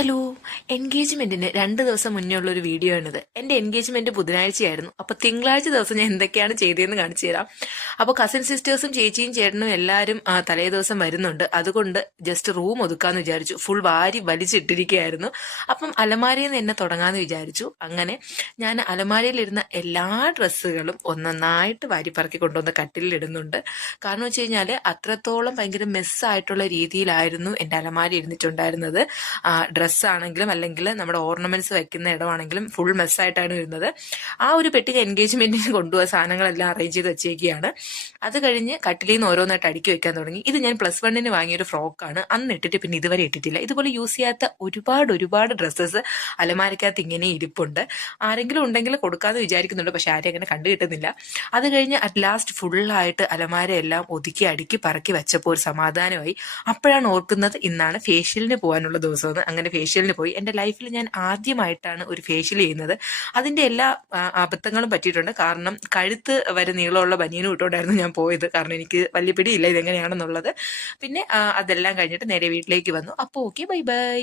Hello. എൻഗേജ്മെന്റിന് 2 ദിവസം മുന്നേ ഉള്ള ഒരു വീഡിയോ ആണിത്. എന്റെ എൻഗേജ്മെന്റ് ബുധനാഴ്ചയായിരുന്നു. അപ്പൊ തിങ്കളാഴ്ച ദിവസം ഞാൻ എന്തൊക്കെയാണ് ചെയ്തതെന്ന് കാണിച്ചു തരാം. അപ്പൊ കസിൻ സിസ്റ്റേഴ്സും ചേച്ചിയും ചേട്ടനും എല്ലാവരും തലേ ദിവസം വരുന്നുണ്ട്. അതുകൊണ്ട് ജസ്റ്റ് റൂം ഒതുക്കാന്ന് വിചാരിച്ചു. ഫുൾ വാരി വലിച്ചിട്ടിരിക്കുകയായിരുന്നു. അപ്പം അലമാരയിൽ നിന്ന് എന്നെ തുടങ്ങാന്ന് വിചാരിച്ചു. അങ്ങനെ ഞാൻ അലമാരയിലിരുന്ന എല്ലാ ഡ്രസ്സുകളും ഒന്നൊന്നായിട്ട് വാരിപ്പറക്കി കൊണ്ടുവന്ന് കട്ടിലിൽ ഇടുന്നുണ്ട്. കാരണം വെച്ച് കഴിഞ്ഞാല് അത്രത്തോളം ഭയങ്കര മെസ്സായിട്ടുള്ള രീതിയിലായിരുന്നു എന്റെ അലമാര ഇരുന്നിട്ടുണ്ടായിരുന്നത്. ഡ്രസ്സാണെങ്കിലും അല്ലെങ്കിൽ നമ്മുടെ ഓർണമെന്റ്സ് വെക്കുന്ന ഇടമാണെങ്കിലും ഫുൾ മെസ്സായിട്ടാണ് വരുന്നത്. ആ ഒരു പെട്ടി എൻഗേജ്മെന്റിന് കൊണ്ടുപോയ സാധനങ്ങളെല്ലാം അറേഞ്ച് ചെയ്ത് വെച്ചേക്കുകയാണ്. അത് കഴിഞ്ഞ് കട്ടിലിൽ നിന്ന് ഓരോന്നായിട്ട് അടുക്കി വെക്കാൻ തുടങ്ങി. ഇത് ഞാൻ +1 വാങ്ങിയൊരു ഫ്രോക്കാണ്. അന്ന് ഇട്ടിട്ട് പിന്നെ ഇതുവരെ ഇട്ടിട്ടില്ല. ഇതുപോലെ യൂസ് ചെയ്യാത്ത ഒരുപാട് ഡ്രസ്സസ് അലമാരക്കകത്ത് ഇങ്ങനെ ഇരിപ്പുണ്ട്. ആരെങ്കിലും ഉണ്ടെങ്കിൽ കൊടുക്കാമെന്ന് വിചാരിക്കുന്നുണ്ട്. പക്ഷെ ആരും അങ്ങനെ കണ്ടു കിട്ടുന്നില്ല. അത് കഴിഞ്ഞ് അറ്റ് ലാസ്റ്റ് ഫുള്ളായിട്ട് അലമാരയെല്ലാം ഒതുക്കി അടുക്കി പറക്കി വെച്ചപ്പോൾ ഒരു സമാധാനമായി. അപ്പോഴാണ് ഓർക്കുന്നത് ഇന്നാണ് ഫേഷ്യലിന് പോകാനുള്ള ദിവസമെന്ന്. അങ്ങനെ ഫേഷ്യലിന് പോയി. എൻ്റെ ലൈഫിൽ ഞാൻ ആദ്യമായിട്ടാണ് ഒരു ഫേഷ്യൽ ചെയ്യുന്നത്. അതിൻ്റെ എല്ലാ അബദ്ധങ്ങളും പറ്റിയിട്ടുണ്ട്. കാരണം കഴുത്ത് വരെ നീളമുള്ള ബനിയനും ഇട്ടുകൊണ്ടായിരുന്നു ഞാൻ പോയത്. കാരണം എനിക്ക് വലിയ പിടിയില്ല ഇതെങ്ങനെയാണെന്നുള്ളത്. പിന്നെ അതെല്ലാം കഴിഞ്ഞിട്ട് നേരെ വീട്ടിലേക്ക് വന്നു. അപ്പോൾ ഓക്കെ, ബൈ ബൈ.